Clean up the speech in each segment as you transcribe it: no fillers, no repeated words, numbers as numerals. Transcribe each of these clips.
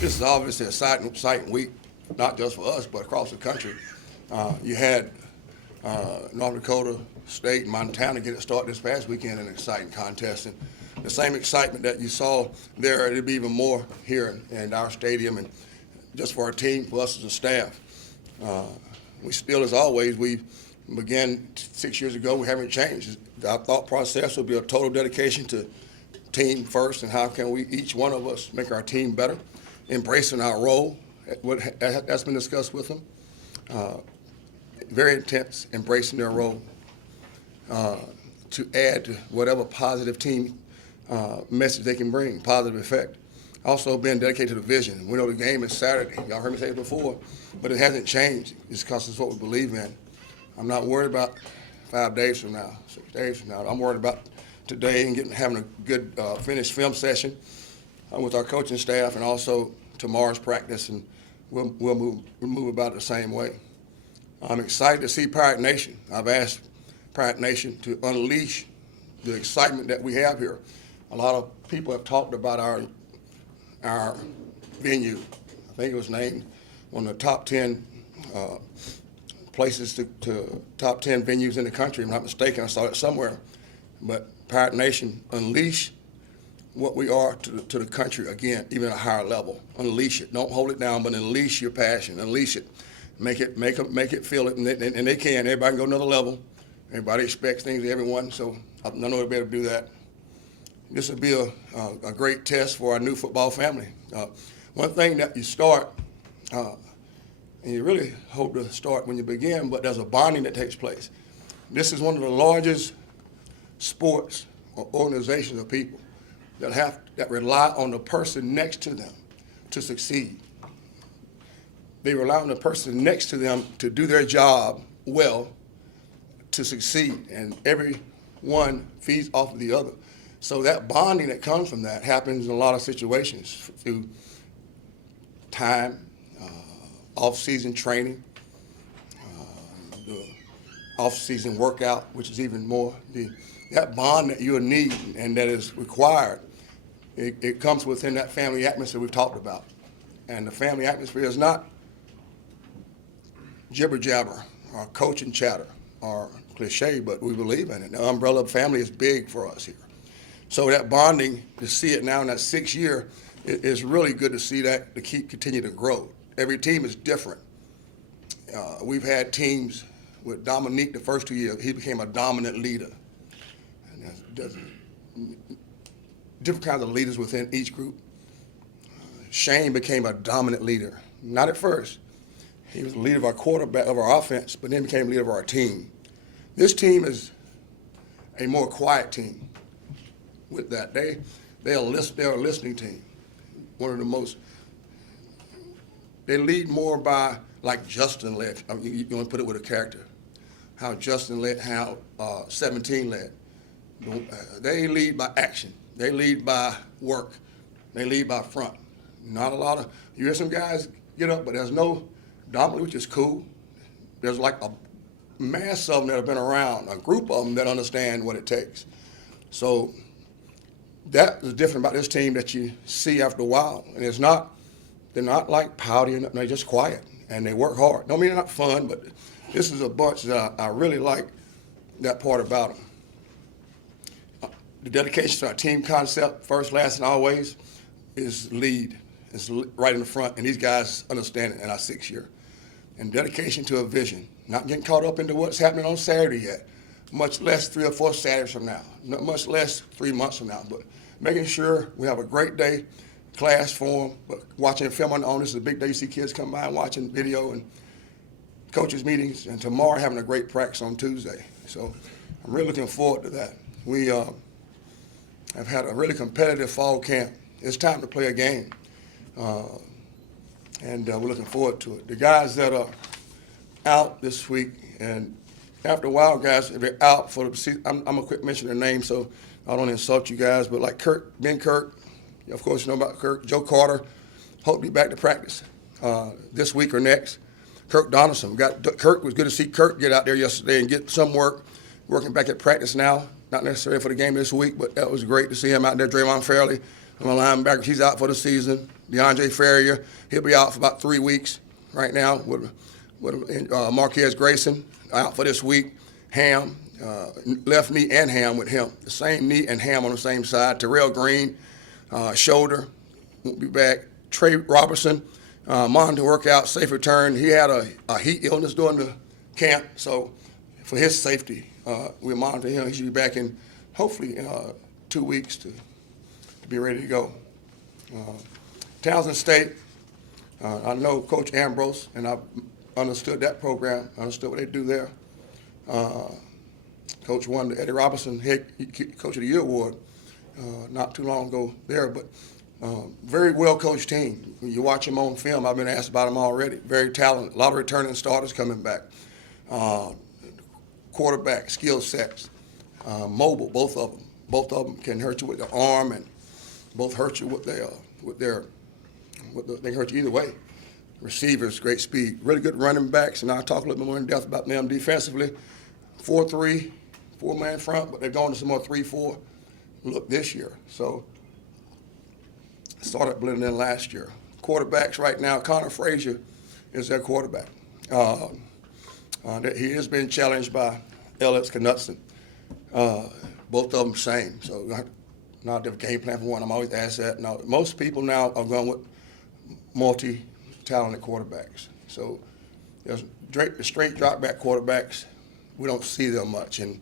This is obviously an exciting week, not just for us, but across the country. You had North Dakota State and Montana get it started this past weekend in an exciting contest. And the same excitement that you saw there, it'll be even more here in our stadium and just for our team, for us as a staff. We still, as always, we began 6 years ago, we haven't changed. Our thought process will be a total dedication to team first and how can we, each one of us, make our team better, embracing our role. That's been discussed with them. Very intense, embracing their role to add to whatever positive team message they can bring, positive effect. Also being dedicated to the vision. We know the game is Saturday. Y'all heard me say it before, but it hasn't changed. It's because it's what we believe in. I'm not worried about 5 days from now, 6 days from now. I'm worried about today and having a good finished film session with our coaching staff and also tomorrow's practice, and we'll move about it the same way. I'm excited to see Pirate Nation. I've asked Pirate Nation to unleash the excitement that we have here. A lot of people have talked about our venue. I think it was named one of the top 10 places to top 10 venues in the country. If I'm not mistaken, I saw it somewhere. But Pirate Nation, unleash what we are to the country again, even at a higher level. Unleash it. Don't hold it down, but unleash your passion. Unleash it. Make it feel it, and they can. Everybody can go another level. Everybody expects things of everyone, so I know they'll be able to do that. This will be a great test for our new football family. One thing that you start, and you really hope to start when you begin, but there's a bonding that takes place. This is one of the largest sports or organizations of people that rely on the person next to them to succeed. They rely on the person next to them to do their job well to succeed, and every one feeds off of the other. So that bonding that comes from that happens in a lot of situations through time, off-season training, the off-season workout, which is even more. That bond that you'll need and that is required, it comes within that family atmosphere we've talked about. And the family atmosphere is not jibber-jabber or coaching chatter or cliche, but we believe in it. The umbrella of family is big for us here. So that bonding, to see it now in that 6th year, is really good to see that to continue to grow. Every team is different. We've had teams with Dominique the first 2 years. He became a dominant leader. And there's different kinds of leaders within each group. Shane became a dominant leader. Not at first. He was the leader of our quarterback, of our offense, but then became leader of our team. This team is a more quiet team. With that, they're a listening team. One of the most. They lead more by like Justin led. I mean, you want to put it with a character. How Justin led, how 17 led. They lead by action. They lead by work. They lead by front. Not a lot of. You hear some guys get up, but there's no dominant, which is cool. There's like a mass of them that have been around, a group of them that understand what it takes. So that is different about this team that you see after a while. And they're not like pouty, they're just quiet, and they work hard. Don't mean they're not fun, but this is a bunch that I really like that part about them. The dedication to our team concept, first, last, and always, is lead. It's right in the front, and these guys understand it in our 6th year. And dedication to a vision, not getting caught up into what's happening on Saturday yet, much less 3 or 4 Saturdays from now, much less 3 months from now, but making sure we have a great day, class form, but watching film on this is a big day. You see kids come by and watching video and coaches meetings, and tomorrow having a great practice on Tuesday. So I'm really looking forward to that. We have had a really competitive fall camp. It's time to play a game. And we're looking forward to it. The guys that are out this week, and after a while, guys, if they're out for the season, I'm going to quit mentioning their names so I don't insult you guys, but like Ben Kirk, of course you know about Kirk, Joe Carter, hope to be back to practice this week or next. Kirk Donaldson, Kirk, was good to see Kirk get out there yesterday and get some work, working back at practice now. not necessarily for the game this week, but that was great to see him out there. Draymond Fairley, my linebacker, he's out for the season. DeAndre Ferrier, he'll be out for about 3 weeks right now with Marquez Grayson out for this week. Ham, left knee and ham with him. The same knee and ham on the same side. Terrell Green, shoulder, won't be back. Trey Robertson, monitor workout, safe return. He had a heat illness during the camp, so for his safety, we'll monitor him. He should be back in hopefully 2 weeks to be ready to go. Towson State, I know Coach Ambrose, and I've understood that program, understood what they do there. Coach won the Eddie Robinson Head Coach of the Year award not too long ago there, but very well-coached team. When you watch them on film, I've been asked about them already. Very talented, a lot of returning starters coming back. Quarterback, skill sets, mobile, both of them. Both of them can hurt you with their arm, and both hurt you with they hurt you either way. Receivers, great speed, really good running backs, and I'll talk a little bit more in depth about them defensively. 4-3, 4-man front, but they've gone to some more 3-4 look this year. So started blending in last year. Quarterbacks right now, Connor Frazier is their quarterback. He has been challenged by Ellis Knutson. Both of them same. So not a different game plan for one. I'm always asked that. Now, most people now are going with multi-talented quarterbacks. So there's straight drop-back quarterbacks. We don't see them much. And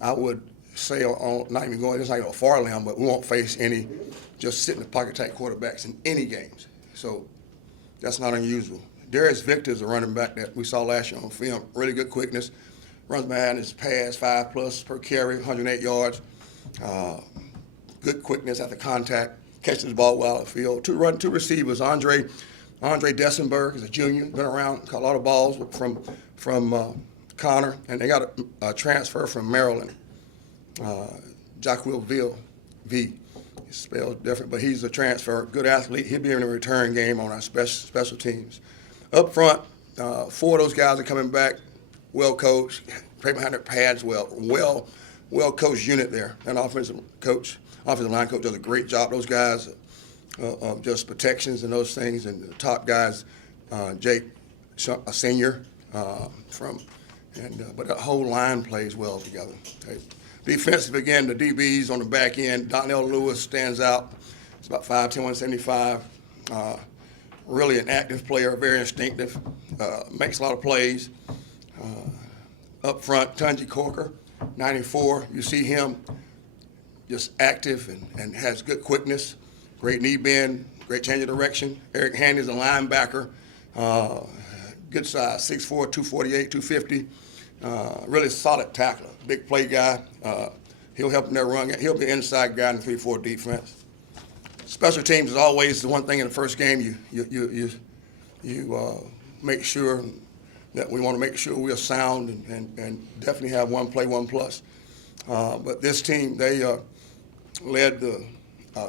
I would say, not even going, it's not a far limb, but we won't face any just sitting in the pocket type quarterbacks in any games. So that's not unusual. Darius Victor is a running back that we saw last year on film. Really good quickness. Runs behind his pass, 5+ per carry, 108 yards. Good quickness at the contact. Catches the ball well out of the field. Two receivers. Andre Dessenberg is a junior. Been around, caught a lot of balls from Connor. And they got a transfer from Maryland. Jacquille V. It's spelled different, but he's a transfer. Good athlete. He'll be in a return game on our special teams. Up front, 4 of those guys are coming back, well coached, play behind their pads well coached unit there. And offensive line coach does a great job. Those guys of just protections and those things. And the top guys, Jake, a senior, but that whole line plays well together. Okay. Defensive, again, the DBs on the back end. Donnell Lewis stands out. He's about 5'10", 175. Really an active player, very instinctive, makes a lot of plays. Up front, Tunji Corker, 94. You see him just active and has good quickness, great knee bend, great change of direction. Eric Handy is a linebacker, good size, 6'4", 248, 250. Really solid tackler, big play guy. He'll help in their run. He'll be an inside guy in the 3-4 defense. Special teams is always the one thing in the first game you make sure that we want to make sure we are sound and definitely have one play, 1+. But this team, they led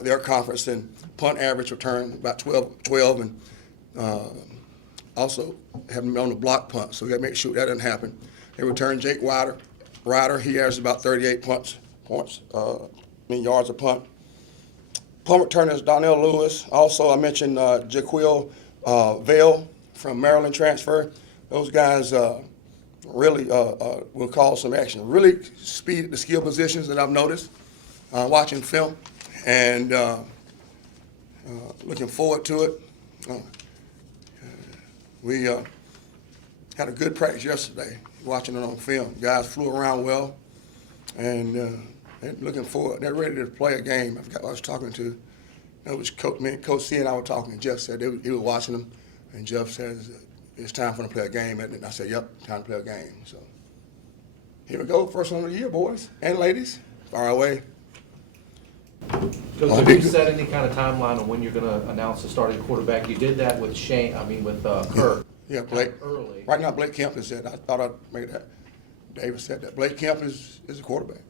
their conference in punt average return, about 12 and also have them on the block punt, so we got to make sure that doesn't happen. They returned Jake Ryder. He has about 38 yards a punt. Punt returners, Donnell Lewis. Also, I mentioned Jacquille Vale from Maryland transfer. Those guys really will cause some action. Really speed at the skill positions that I've noticed watching film, and looking forward to it. We had a good practice yesterday, watching it on film. Guys flew around well, and they're looking forward. They're ready to play a game. I forgot who I was talking to. It was Coach C and I were talking. Jeff said he was watching them, and Jeff said it's time for them to play a game. And I said, yep, time to play a game. So here we go, first one of the year, boys and ladies. Far away. Have you set any kind of timeline on when you're going to announce the starting quarterback? You did that with Kirk. Yeah, Blake. Early. Right now, Blake Kemp is it. I thought I'd make that. David said that. Blake Kemp is a quarterback.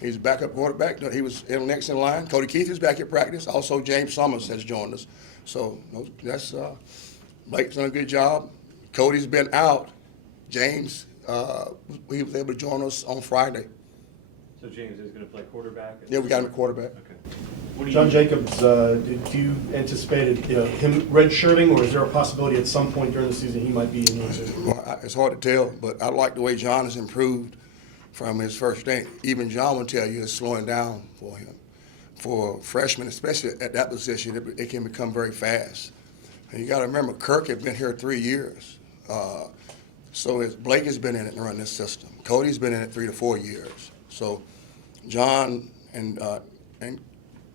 He's a backup quarterback. He was next in line. Cody Keith is back at practice. Also, James Summers has joined us. So that's Blake's done a good job. Cody's been out. James, he was able to join us on Friday. So James is going to play quarterback? Yeah, we got him at quarterback. Okay. John Jacobs, do you anticipate him redshirting, or is there a possibility at some point during the season he might be in the season? Well, it's hard to tell, but I like the way John has improved from his first day. Even John will tell you it's slowing down for him. For freshmen, especially at that position, it can become very fast. And you got to remember, Kirk had been here 3 years. Blake has been in it and run this system. Cody's been in it 3 to 4 years. So John and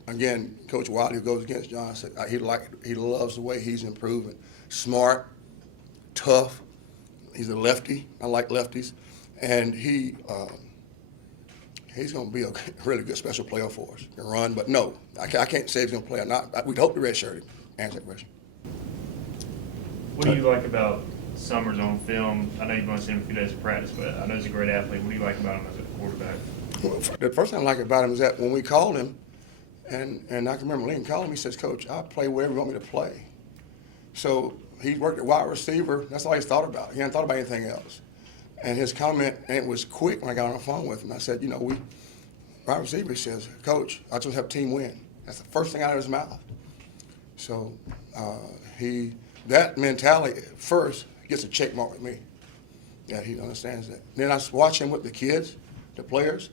again, Coach Wiley, who goes against John, said he loves the way he's improving. Smart, tough. He's a lefty. I like lefties, and he's going to be a really good special player for us. Can run, but no, I can't say he's going to play or not. We'd hope to redshirt him. Answer that question. What do you like about Summers on film? I know you've only seen him a few days of practice, but I know he's a great athlete. What do you like about him as a quarterback? Well, the first thing I like about him is that when we called him, and I can remember Lincoln called him, he says, "Coach, I'll play wherever you want me to play." So he worked at wide receiver. That's all he's thought about. He hadn't thought about anything else. And his comment, and it was quick when I got on the phone with him. I said, wide receiver, he says, "Coach, I just have team win." That's the first thing out of his mouth. So that mentality first gets a check mark with me. Yeah, he understands that. Then I watch him with the kids, the players.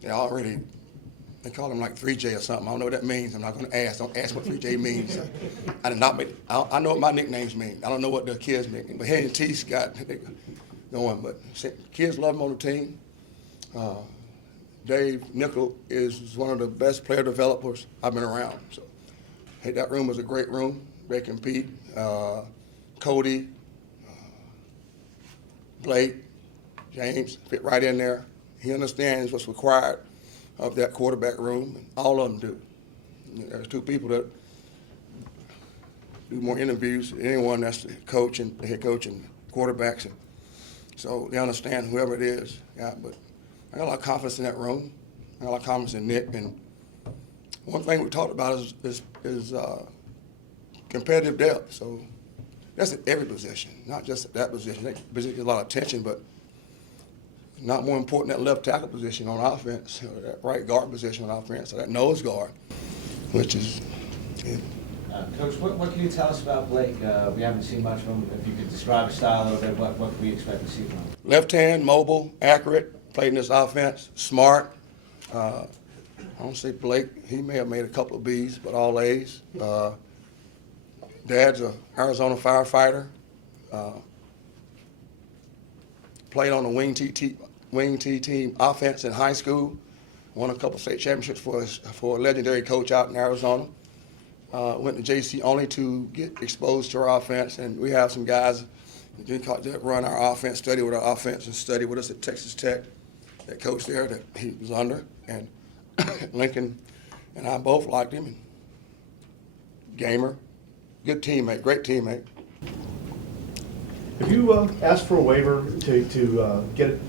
They call him like 3J or something. I don't know what that means. I'm not going to ask. Don't ask what 3J means. I know what my nicknames mean. I don't know what the kids' nickname. But Henry and Teese got going. But kids love him on the team. Dave Nickel is one of the best player developers I've been around. So, hey, that room was a great room. They compete. Cody, Blake, James fit right in there. He understands what's required of that quarterback room, and all of them do. There's 2 people that do more interviews than anyone. That's the coach and the head coach and quarterbacks. And so they understand whoever it is. Yeah, but I got a lot of confidence in that room. I got a lot of confidence in Nick. And one thing we talked about is competitive depth. So that's at every position, not just at that position. That position gets a lot of attention, but not more important that left tackle position on offense, or that right guard position on offense, or that nose guard, which is. Yeah. Coach, what can you tell us about Blake? We haven't seen much from him. If you could describe his style a little bit, what can we expect to see from him? Left hand, mobile, accurate, played in this offense, smart. I don't say Blake, he may have made a couple of B's, but all A's. Dad's an Arizona firefighter. Played on the wing T team offense in high school. Won a couple state championships for a legendary coach out in Arizona. Went to JC only to get exposed to our offense, and we have some guys that run our offense, study with our offense, and study with us at Texas Tech. That coach there that he was under, and Lincoln and I both liked him. And gamer, good teammate, great teammate. Have you asked for a waiver to get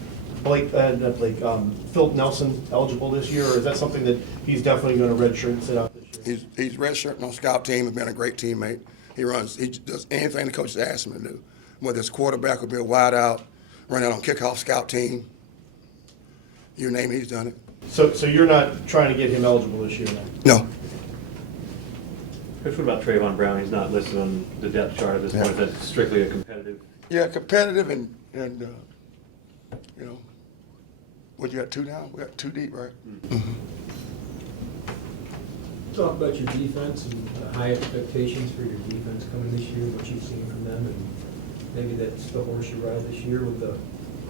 Phil Nelson eligible this year, or is that something that he's definitely going to redshirt and sit out this year? He's redshirting on scout team. He's been a great teammate. He does anything the coaches ask him to do, whether it's quarterback or be a wide out, run out on kickoff scout team. You name it, he's done it. So you're not trying to get him eligible this year then? No. Coach, what about Trayvon Brown? He's not listed on the depth chart at this point. That's strictly a competitive. Yeah, competitive and what, you got 2 now? We got 2 deep, right? Mm-hmm. Talk about your defense and the high expectations for your defense coming this year, what you've seen from them, and maybe that's the horse you ride this year with the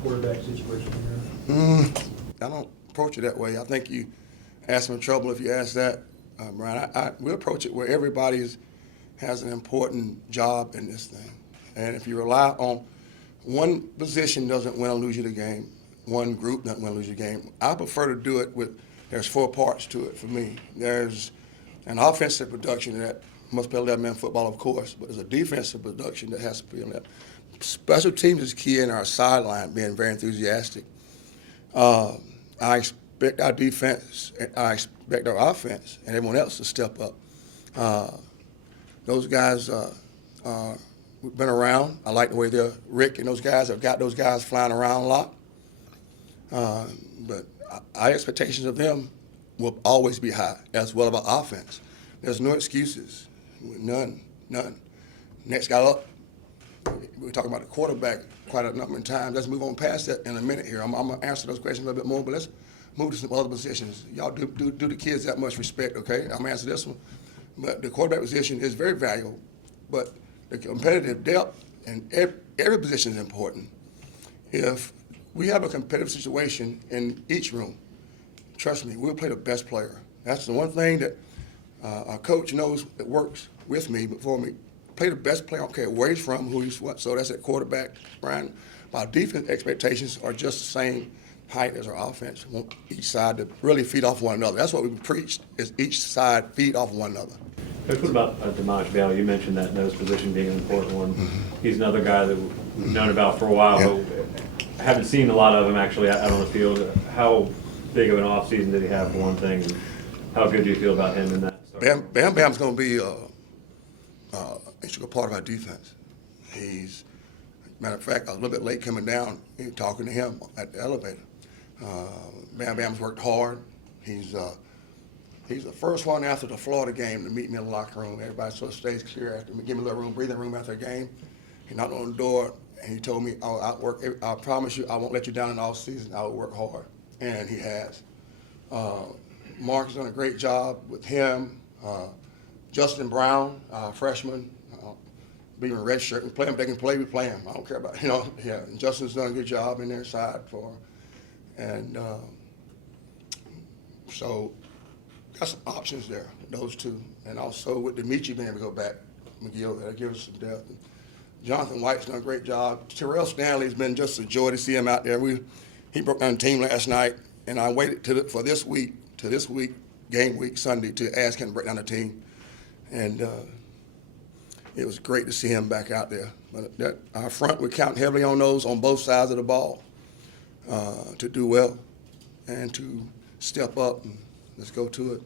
quarterback situation here. I don't approach it that way. I think you ask them in trouble if you ask that, Brian. We approach it where everybody has an important job in this thing. And if you rely on one position doesn't win or lose you the game, one group doesn't win or lose you the game. I prefer to do it there's 4 parts to it for me. There's an offensive production that must play 11-man football, of course, but there's a defensive production that has to be on that. Special teams is key in our sideline, being very enthusiastic. I expect our defense, I expect our offense, and everyone else to step up. Those guys we've been around. I like the way Rick and those guys have got those guys flying around a lot. But our expectations of them will always be high, as well as our offense. There's no excuses, none. Next guy up, we were talking about the quarterback quite a number of times. Let's move on past that in a minute here. I'm going to answer those questions a little bit more, but let's move to some other positions. Y'all do the kids that much respect, okay? I'm going to answer this one. But the quarterback position is very valuable, but the competitive depth and every position is important. If we have a competitive situation in each room, trust me, we'll play the best player. That's the one thing that our coach knows that works with me before me. Play the best player, I don't care where he's from, who he's what. So that's at quarterback, Brian. Our defense expectations are just the same height as our offense. We want each side to really feed off one another. That's what we preached, is each side feed off one another. Coach, what about Damaj Bell? You mentioned that nose position being an important one. He's another guy that we've known about for a while, but haven't seen a lot of him actually out on the field. How big of an offseason did he have, for one thing? And how good do you feel about him in that? Bam's going to be an integral part of our defense. Matter of fact, I was a little bit late coming down and talking to him at the elevator. Bam's worked hard. He's the first one after the Florida game to meet me in the locker room. Everybody sort of stays clear after me, give me a little room, breathing room after the game. He knocked on the door and he told me, I promise you, I won't let you down in all season. I will work hard. And he has. Mark has done a great job with him. Justin Brown, freshman, being a red shirt, and play him. They can play, we play him. I don't care about, yeah. And Justin's done a good job in their side for him. And so got some options there, those two. And also with Dimitri being able to go back, McGill, that'll give us some depth. And Jonathan White's done a great job. Terrell Stanley's been just a joy to see him out there. He broke down the team last night, and I waited for this week, game week, Sunday, to ask him to break down the team. And it was great to see him back out there. But our front, we're counting heavily on those on both sides of the ball to do well and to step up and let's go to it.